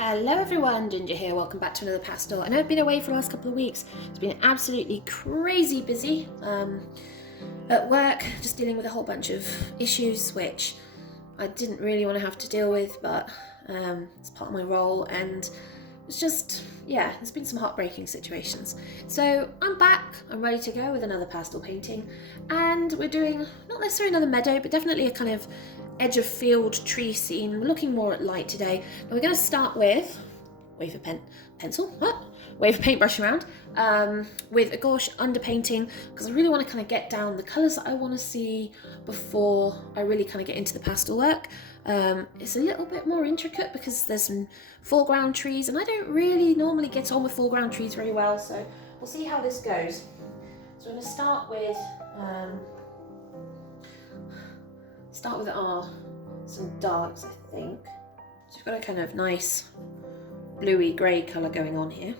Hello everyone, Ginger here, welcome back to another pastel. I know I've been away for the last couple of weeks. It's been absolutely crazy busy at work, just dealing with a whole bunch of issues which I didn't really want to have to deal with, but it's part of my role, and it's just, yeah, there's been some heartbreaking situations. So I'm back, I'm ready to go with another pastel painting, and we're doing not necessarily another meadow, but definitely a kind of edge of field tree scene. We're looking more at light today. And we're going to start with wave a paintbrush around with a gouache underpainting, because I really want to kind of get down the colours that I want to see before I really kind of get into the pastel work. It's a little bit more intricate because there's some foreground trees, and I don't really normally get on with foreground trees very well, so we'll see how this goes. So we're going to start with some darks, I think. So we've got a kind of nice bluey grey colour going on here.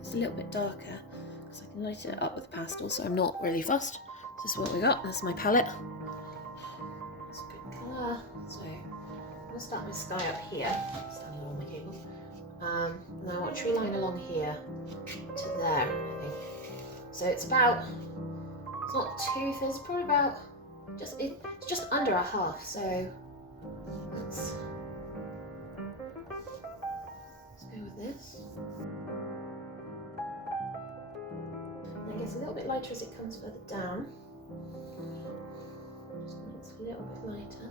It's a little bit darker because I can light it up with pastel, so I'm not really fussed. This is what we got. That's my palette. That's a good colour. So I'm going to start my sky up here. Standing on my cable. And then I want a tree line along here to there, I think. So it's about, it's not too thin, it's probably about it's just under a half, so let's go with this. And it gets a little bit lighter as it comes further down. Just makes it a little bit lighter.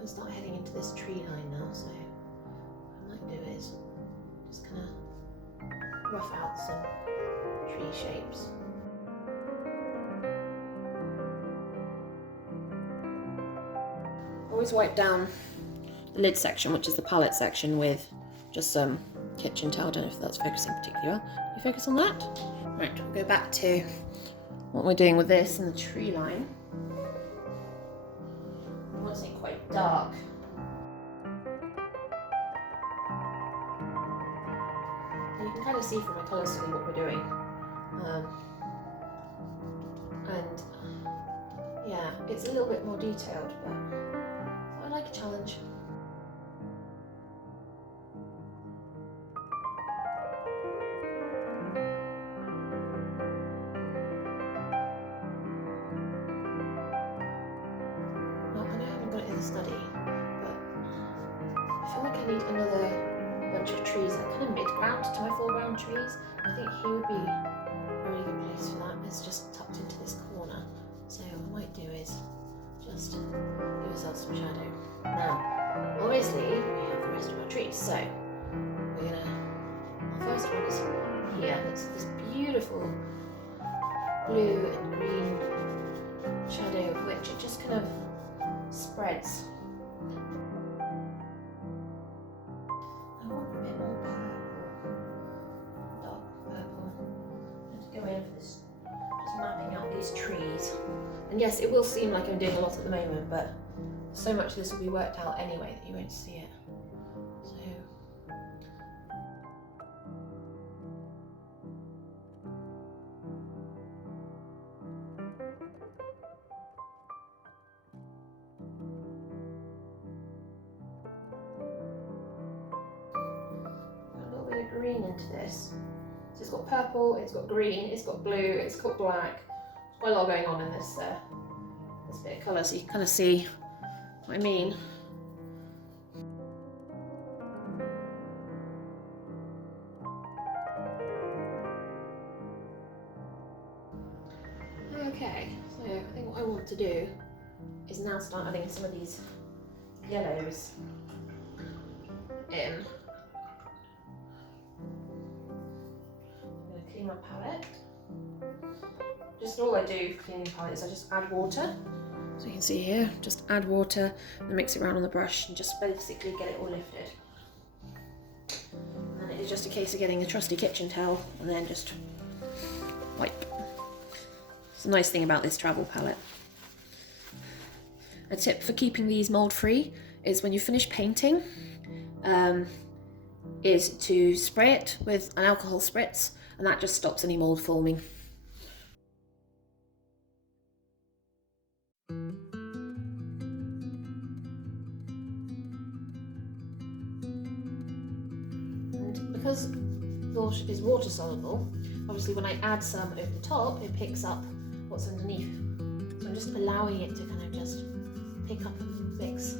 I'll start heading into this tree line now, so what I might do is just kind of rough out some tree shapes. Always wipe down the lid section, which is the palette section, with just some kitchen towel. I don't know if that's focusing particularly well. Can you focus on that? Right, we'll go back to what we're doing with this and the tree line. I want something quite dark. And you can kind of see from my colour study what we're doing. And yeah, it's a little bit more detailed, but I like a challenge. Well, I know I haven't got it in the study, but I feel like I need another bunch of trees, like kind of mid-ground to my foreground trees. I think he would be a really good place for that. It's just tucked into this corner. So what I might do is just give ourselves some shadow. Now, obviously, we have the rest of our trees, so we're gonna, our first one is here. It's this beautiful blue and green shadow, of which it just kind of spreads. I want a bit more purple, dark purple. Let's go in for this, just mapping out these trees. And yes, it will seem like I'm doing a lot at the moment, but so much of this will be worked out anyway that you won't see it. So a little bit of green into this. So it's got purple, it's got green, it's got blue, it's got black. Quite a lot going on in this bit of colour, so you can kind of see what I mean. Okay, so I think what I want to do is now start adding some of these yellows in. I'm going to clean my palette. Just all I do for cleaning the palette is I just add water. So you can see here, just add water and mix it around on the brush and just basically get it all lifted. And then it is just a case of getting a trusty kitchen towel and then just wipe. It's a nice thing about this travel palette. A tip for keeping these mold free is when you finish painting, is to spray it with an alcohol spritz, and that just stops any mold forming. because gouache is water soluble, obviously when I add some over the top, it picks up what's underneath. So I'm just allowing it to kind of just pick up and mix.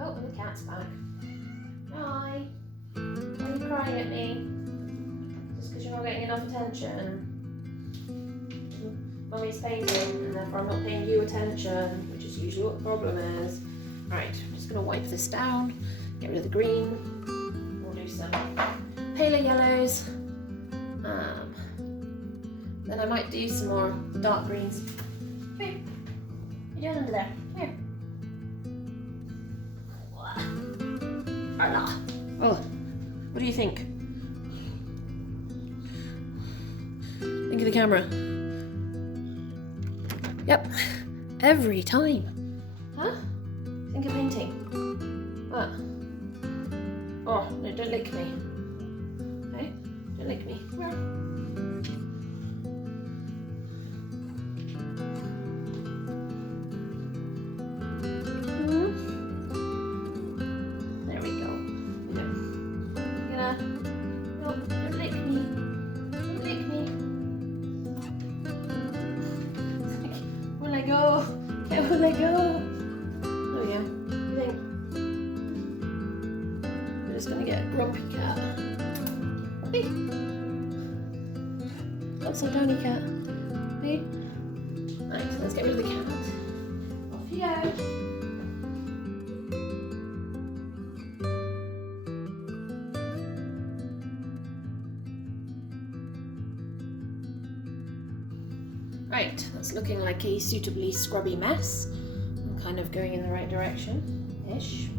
Oh, and the cat's back. Hi. Why are you crying at me? Just because you're not getting enough attention. Mummy's painting and therefore I'm not paying you attention, which is usually what the problem is. Right, I'm just going to wipe this down, get rid of the green. We'll do some paler yellows. Then I might do some more dark greens. Come here. What are you doing under there? Come here. Oh, what do you think? Think of the camera. Yep, every time. Huh? Think of painting. What? Oh, no, don't lick me. Okay? Don't lick me. Come here. There we go. No, don't lick me. Don't lick me. Let go. Okay, will let go. Oh yeah. You think we're just gonna get a grumpy cat? Hey. Upside downy cat. Hey. Right, so let's get rid of the cat. Off you go. Right, that's looking like a suitably scrubby mess. I'm kind of going in the right direction-ish.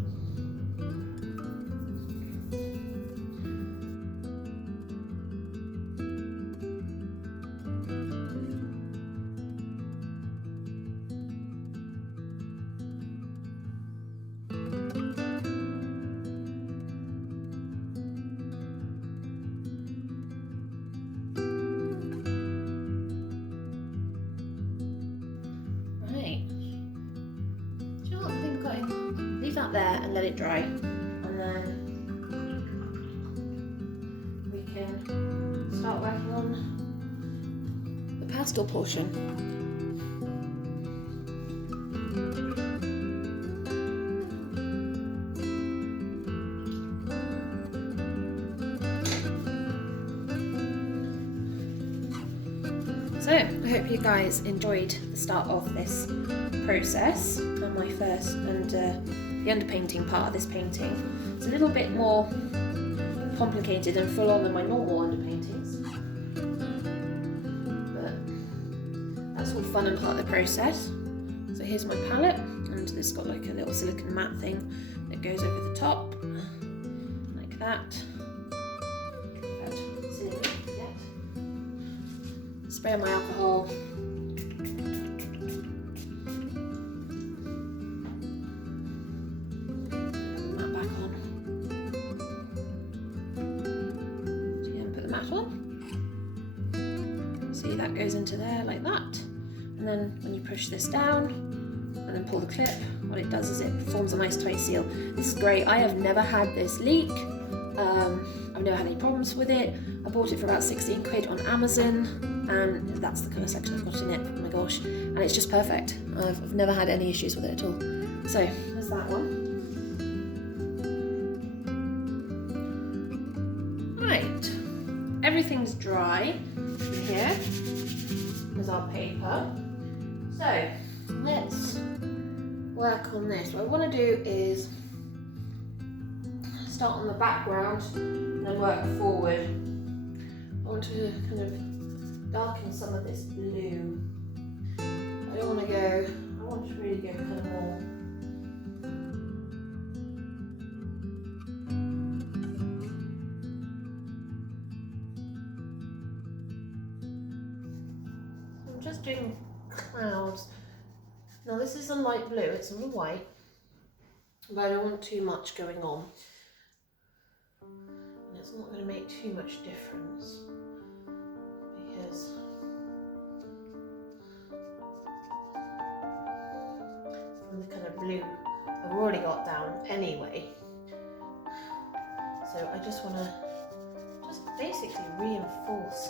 Leave that there and let it dry, and then we can start working on the pastel portion. So I hope you guys enjoyed the start of this process and my first and the underpainting part of this painting. It's a little bit more complicated and full on than my normal underpaintings, but that's all fun and part of the process. So here's my palette, and it's got like a little silicone matte thing that goes over the top, like that. Spray my alcohol. See, that goes into there like that, and then when you push this down and then pull the clip, what it does is it forms a nice tight seal. This is great. I have never had this leak. I've never had any problems with it. I bought it for about 16 quid on Amazon, and that's the colour section I've got in it. Oh my gosh, and it's just perfect. I've never had any issues with it at all. So there's that one. Right, everything's dry. Here is our paper. So let's work on this. What I want to do is start on the background and then work forward. I want to kind of darken some of this blue. I don't want to go, I want to really go kind of more. Just doing clouds. Now this is a light blue, it's not a white, but I don't want too much going on. And it's not going to make too much difference because from the kind of blue I've already got down anyway. So I just want to basically reinforce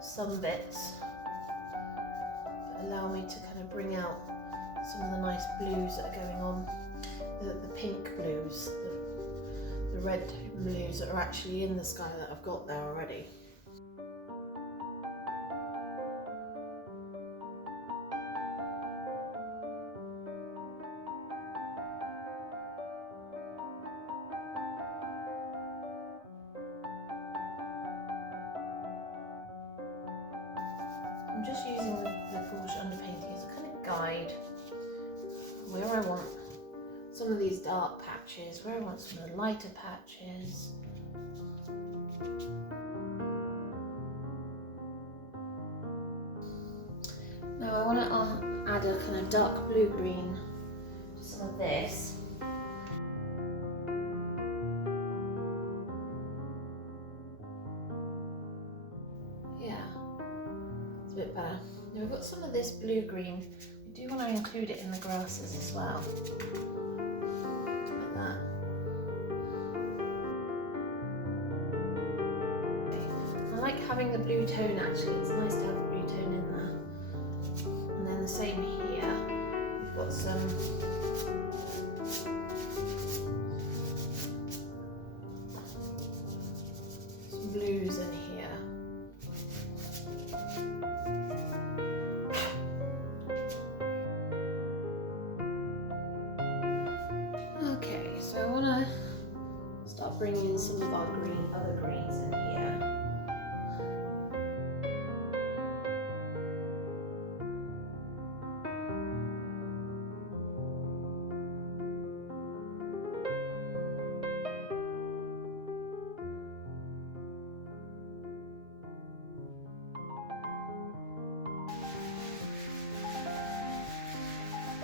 some bits that allow me to kind of bring out some of the nice blues that are going on, the pink blues, the red blues that are actually in the sky that I've got there already. I'm just using the gouache underpainting as a kind of guide where I want some of these dark patches, where I want some of the lighter patches. Now I want to add a kind of dark blue-green to some of this. A bit better. Now we've got some of this blue-green. We do want to include it in the grasses as well. Like that. Okay. I like having the blue tone actually. It's nice to have the blue tone in there. And then the same here. We've got some blues in here. So I want to start bringing in some of our other greens in here.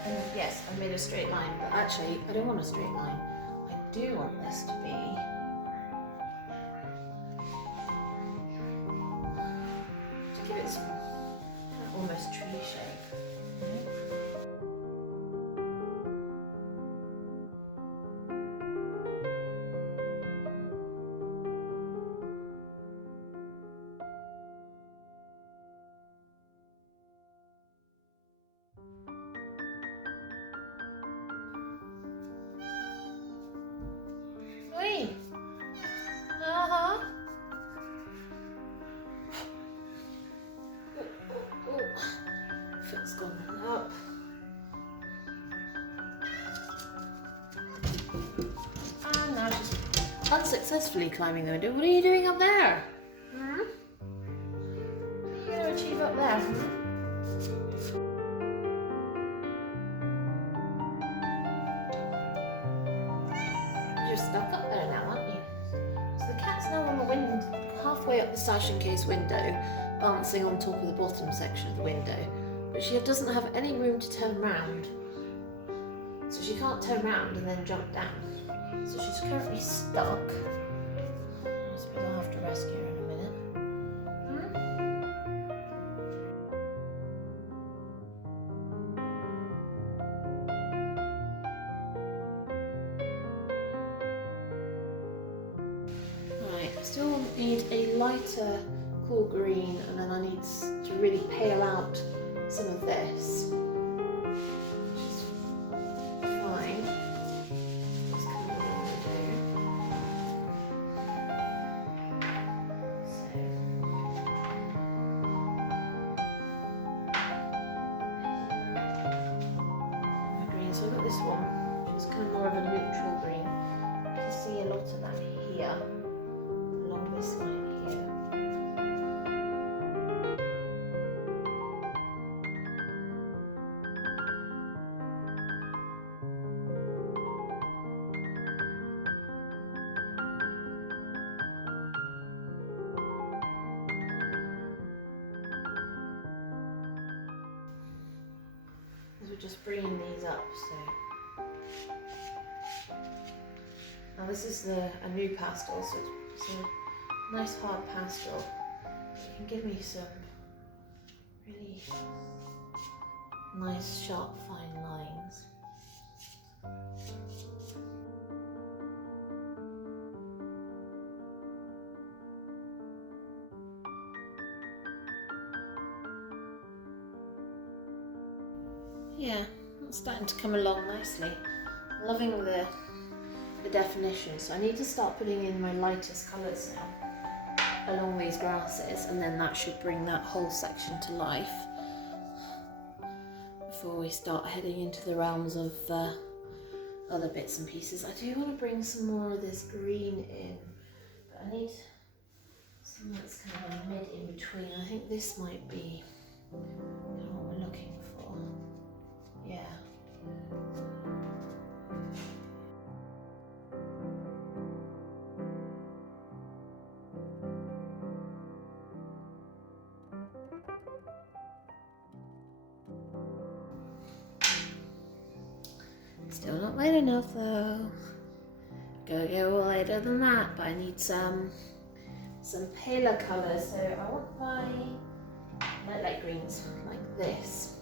And yes, I made a straight line, but actually I don't want a straight line. I do want this to be to give it some almost tree shape. Foot's gone up. And now she's unsuccessfully climbing the window. What are you doing up there? What are you going to achieve up there? You're stuck up there now, aren't you? So the cat's now on the window, halfway up the sash and case window, balancing on top of the bottom section of the window. But she doesn't have any room to turn round. So she can't turn round and then jump down. So she's currently stuck. I suppose I'll have to rescue her in a minute. Right, I still need a lighter cool green, and then I need to really pale out some of this, which is fine. That's kind of what I want to do. So, green. So I've got this one, which is kind of more of a neutral green. You can see a lot of that here, along this line here. We're just bringing these up, so now this is a new pastel, so it's a nice hard pastel. It can give me some really nice sharp fine lines. Yeah, it's starting to come along nicely. Loving the definition, so I need to start putting in my lightest colours now along these grasses, and then that should bring that whole section to life before we start heading into the realms of other bits and pieces. I do want to bring some more of this green in, but I need something that's kind of mid in between. I think this might be kind of what we're looking for. Yeah. Still not light enough though. Gotta go lighter than that, but I need some paler colours. So I want my light greens like this.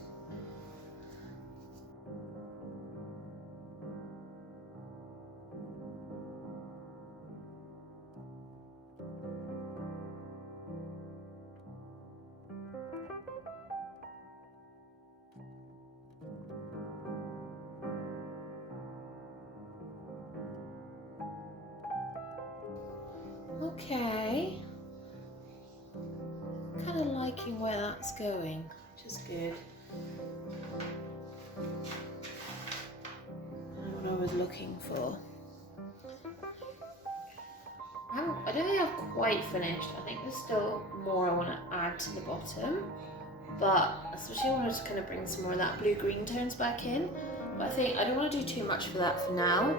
Okay, kind of liking where that's going, which is good. What I was looking for. I don't think I've quite finished. I think there's still more I want to add to the bottom, but especially I wanted to kind of bring some more of that blue-green tones back in. But I think I don't want to do too much for that for now,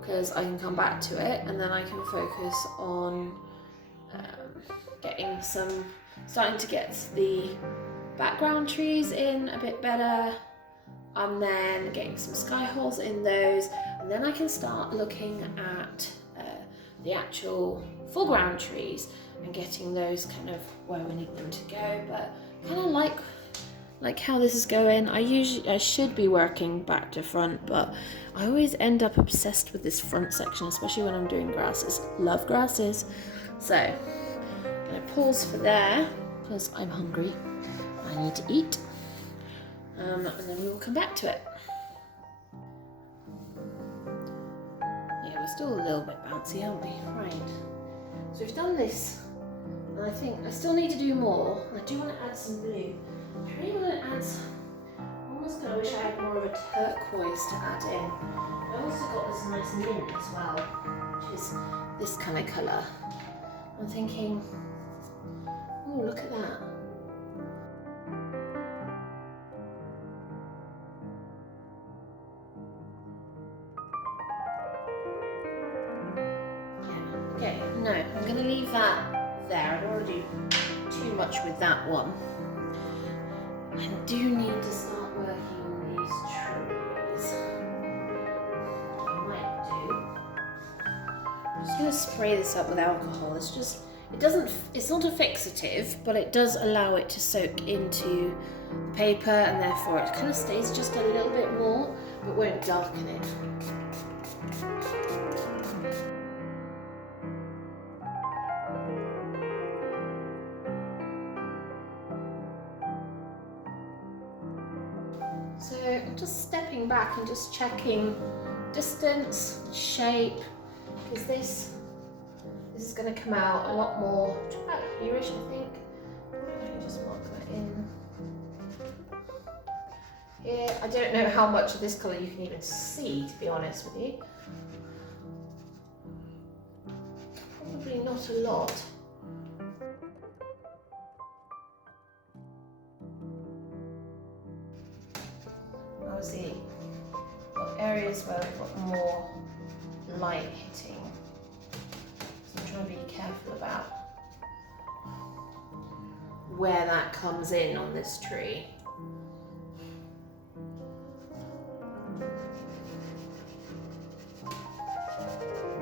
because I can come back to it and then I can focus on starting to get the background trees in a bit better, and then getting some sky holes in those, and then I can start looking at the actual foreground trees and getting those kind of where we need them to go. But kind of like how this is going. I should be working back to front, but I always end up obsessed with this front section, especially when I'm doing grasses. Love grasses. So I'm gonna pause for there because I'm hungry. I need to eat, and then we will come back to it. Yeah, we're still a little bit bouncy, aren't we? Right. So we've done this, and I think I still need to do more. I do want to add some blue. I really want to add I almost kind of wish I had more of a turquoise to add in. I also got this nice mint as well, which is this kind of colour. I'm thinking, oh, look at that. Yeah, okay, no, I'm going to leave that there. I don't want to do too much with that one. I do need to start working on these trees. What I might do, I'm just going to spray this up with alcohol. It's not a fixative, but it does allow it to soak into the paper, and therefore it kind of stays just a little bit more, but won't darken it. So I'm just stepping back and just checking distance, shape, because this is going to come out a lot more about here-ish, I think. I can just mark that in. Here, I don't know how much of this colour you can even see, to be honest with you. Probably not a lot. Obviously, got areas where we've got more light hitting, so I'm trying to be careful about where that comes in on this tree.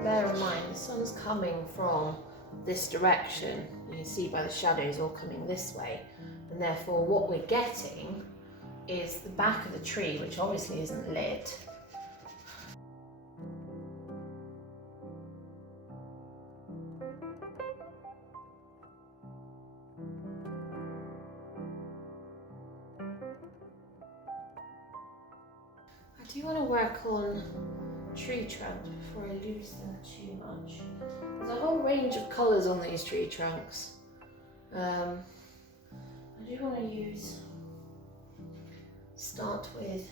Bear in mind, the sun's coming from this direction. You can see by the shadows all coming this way, and therefore what we're getting is the back of the tree, which obviously isn't lit, do want to work on tree trunks before I lose them too much. There's a whole range of colours on these tree trunks. I do want to start with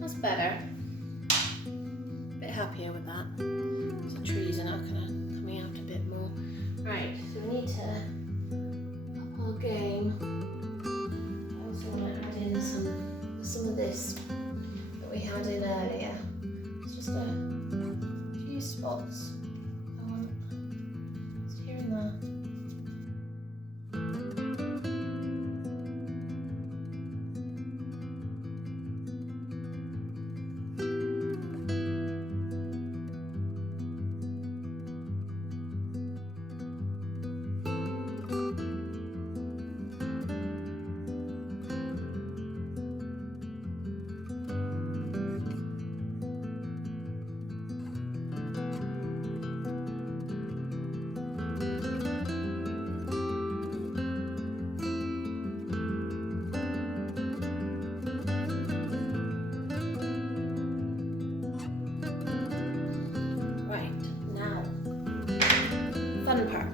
that's better. A bit happier with that. The trees are now kind of coming out a bit more. Right, so we need to up our game. I also want to add in some of this that we had in earlier. It's just a few spots I want just here and there. Fun part.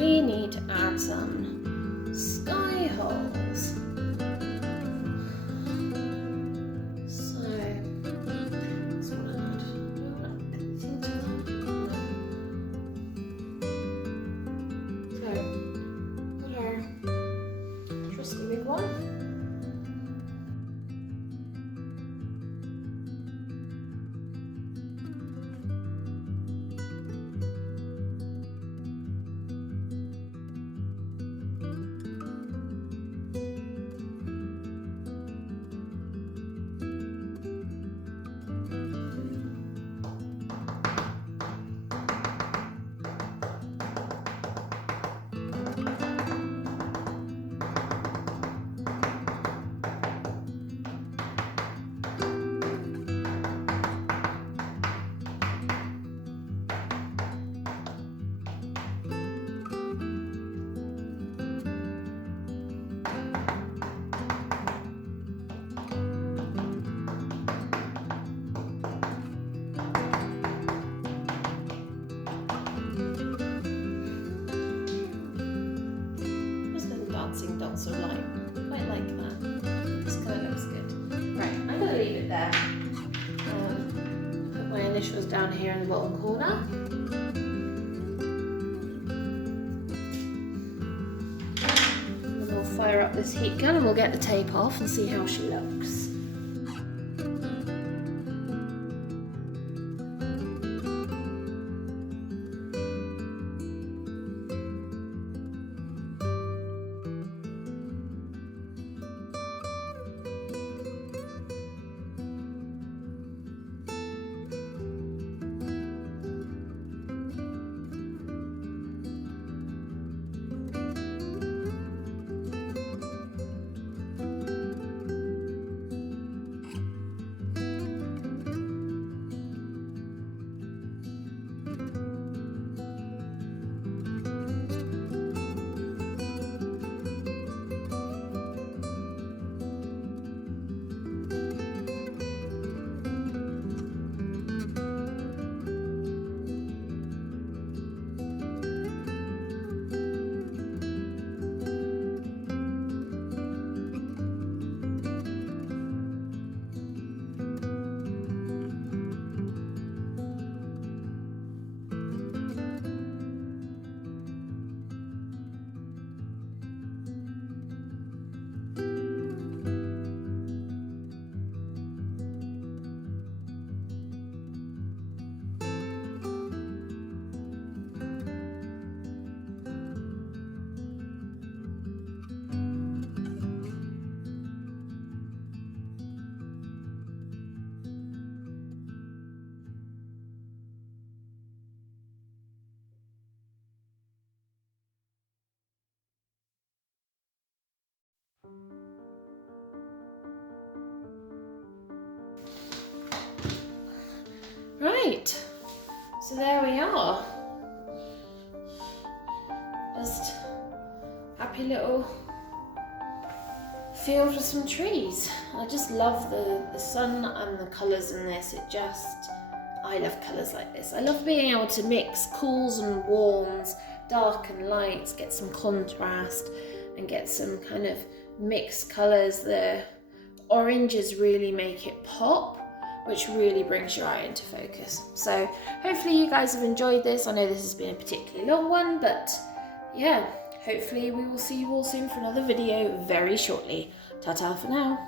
We need to add some sky holes. So that's what I add. Do I want anything to that? No. So put our trusty big one. Dots of light. Quite like that. This colour looks good. Right, I'm going to leave it there. Put my initials down here in the bottom corner. And then we'll fire up this heat gun and we'll get the tape off and see how she looks. Right, so there we are. Just happy little field with some trees. I just love the sun and the colours in this. I love colours like this. I love being able to mix cools and warms, dark and lights, get some contrast and get some kind of mixed colours. The oranges really make it pop, which really brings your eye into focus. So hopefully you guys have enjoyed this. I know this has been a particularly long one, but yeah, hopefully we will see you all soon for another video very shortly. Ta-ta for now.